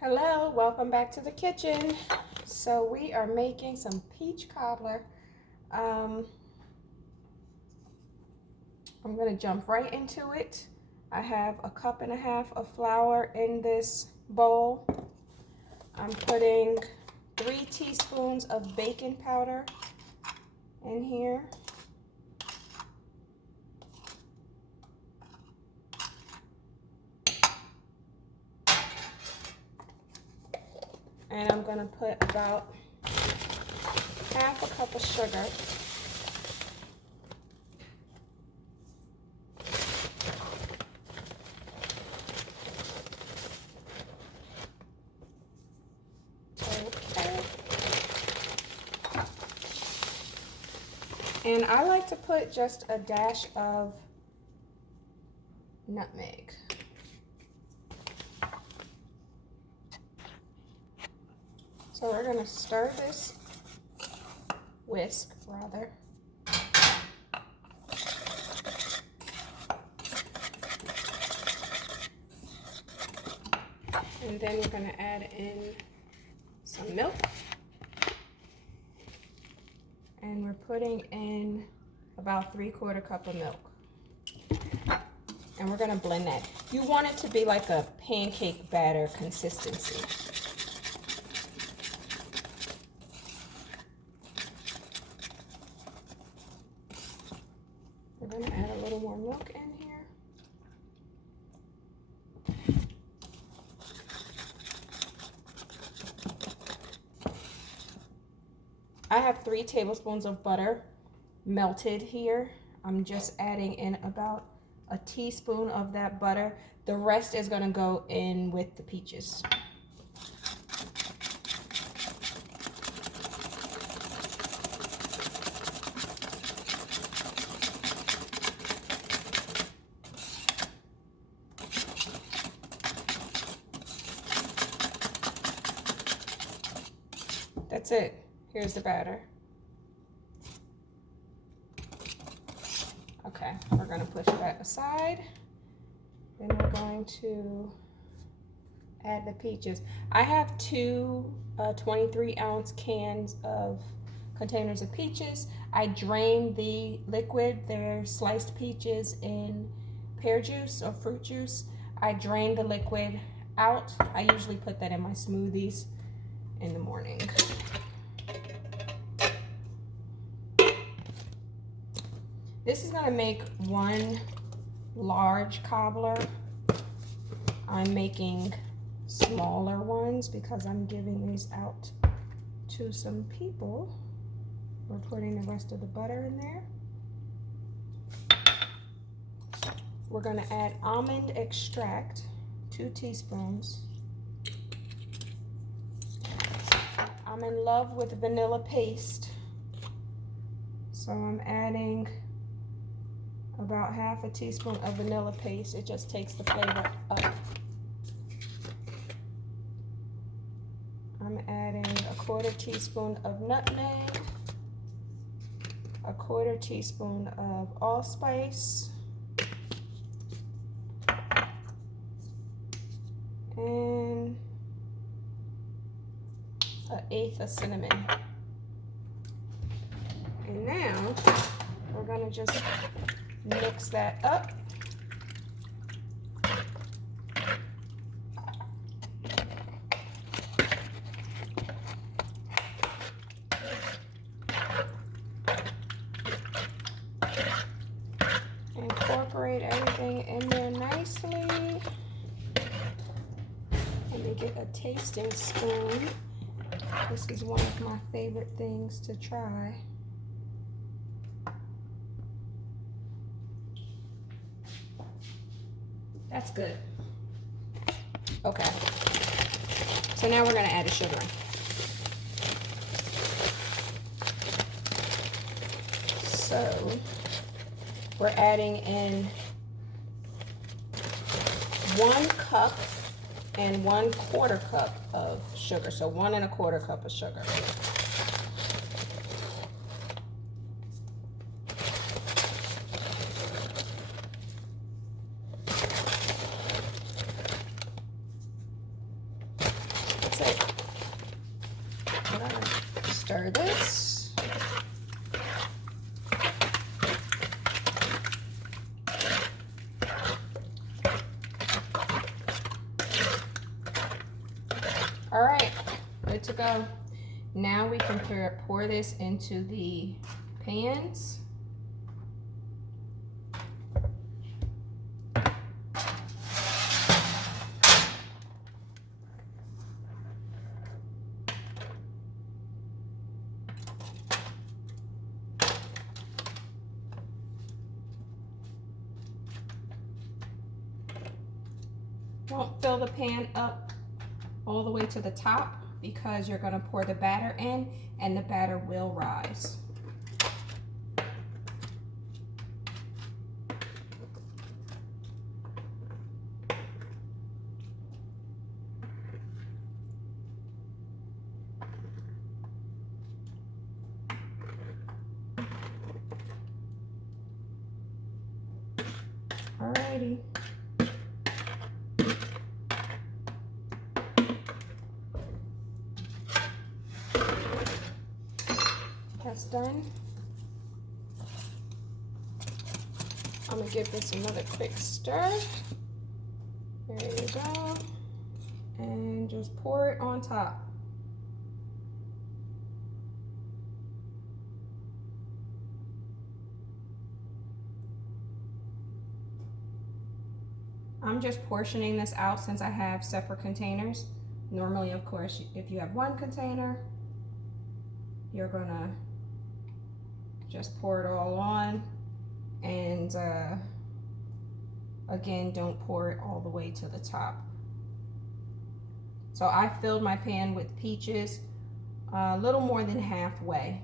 Hello, welcome back to the kitchen. So we are making some peach cobbler. I'm going to jump right into it. I have a cup and a half of flour in this bowl. I'm putting 3 teaspoons of baking powder in here. And I'm going to put about half a cup of sugar. Okay. And I like to put just a dash of nutmeg. So we're going to stir this whisk, rather. And then we're going to add in some milk. And we're putting in about 3/4 cup of milk. And we're going to blend that. You want it to be like a pancake batter consistency. We're going to add a little more milk in here. I have 3 tablespoons of butter melted here. I'm just adding in about a teaspoon of that butter. The rest is going to go in with the peaches. That's it. Here's the batter. Okay, we're going to push that aside. Then we're going to add the peaches. I have 2 23-ounce cans of containers of peaches. I drained the liquid. They're sliced peaches in pear juice or fruit juice. I drained the liquid out. I usually put that in my smoothies in the morning. This is going to make 1 large cobbler. I'm making smaller ones because I'm giving these out to some people. We're putting the rest of the butter in there. We're going to add almond extract, 2 teaspoons. I'm in love with vanilla paste, so I'm adding about half a teaspoon of vanilla paste. It just takes the flavor up. I'm adding a 1/4 teaspoon of nutmeg, a 1/4 teaspoon of allspice, and 1/8 of cinnamon. And now we're gonna just mix that up. Incorporate everything in there nicely. Let me get a tasting spoon. This is one of my favorite things to try. That's good. Okay. So now we're going to add the sugar. So we're adding in 1 cup and 1/4 cup of sugar. So 1 1/4 cup of sugar. that's it. I'm gonna stir this. All right, good to go. Now we can pour this into the pans. Don't fill the pan up all the way to the top because you're going to pour the batter in and the batter will rise. Alrighty. That's done. I'm gonna give this another quick stir. There you go. And just pour it on top. I'm just portioning this out since I have separate containers. Normally, of course, if you have one container, you're gonna just pour it all on, and again, don't pour it all the way to the top. So I filled my pan with peaches a little more than halfway.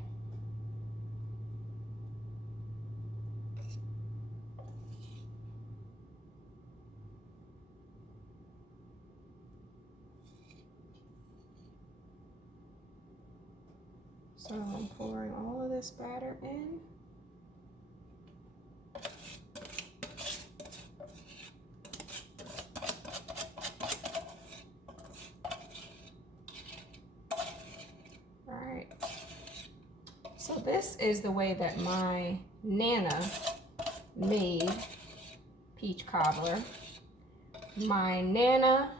So I'm pouring all of this batter in. All right. So this is the way that my Nana made peach cobbler. My Nana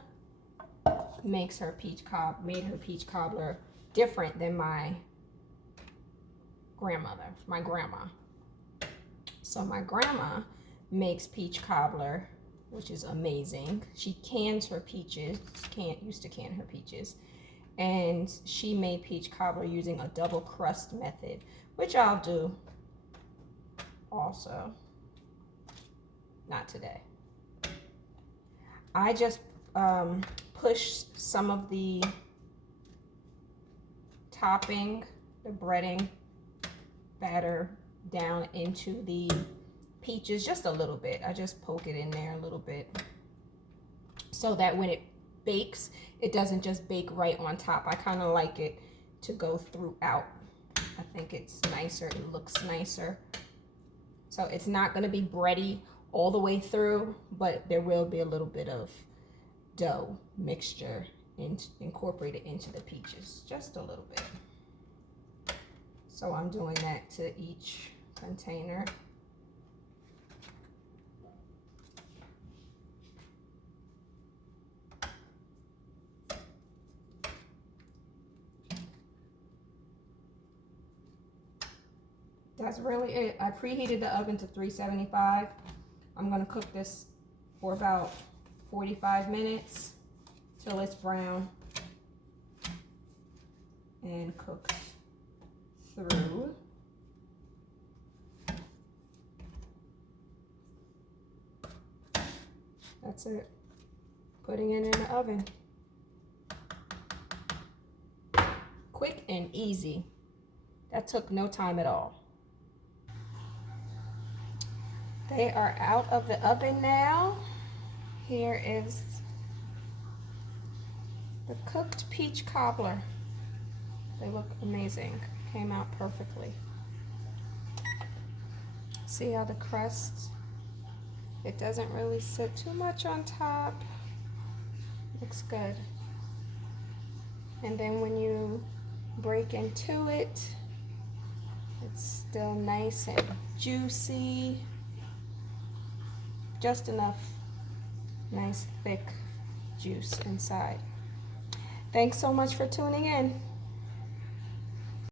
makes her made her peach cobbler different than my grandma. So my grandma makes peach cobbler, which is amazing. She cans her peaches, used to can her peaches, and she made peach cobbler using a double crust method, which I'll do also. Not today. I just push some of the topping, the breading batter down into the peaches just a little bit. I just poke it in there a little bit so that when it bakes, it doesn't just bake right on top. I kind of like it to go throughout. I think it's nicer, it looks nicer. So it's not going to be bready all the way through, but there will be a little bit of dough mixture incorporated into the peaches, just a little bit. So I'm doing that to each container. That's really it. I preheated the oven to 375. I'm gonna cook this for about 45 minutes till it's brown and cooked through. That's it. Putting it in the oven. Quick and easy. That took no time at all. They are out of the oven now. Here is the cooked peach cobbler. They look amazing. Came out perfectly. See how the crust, it doesn't really sit too much on top. Looks good. And then when you break into it, it's still nice and juicy. Just enough nice thick juice inside. Thanks so much for tuning in.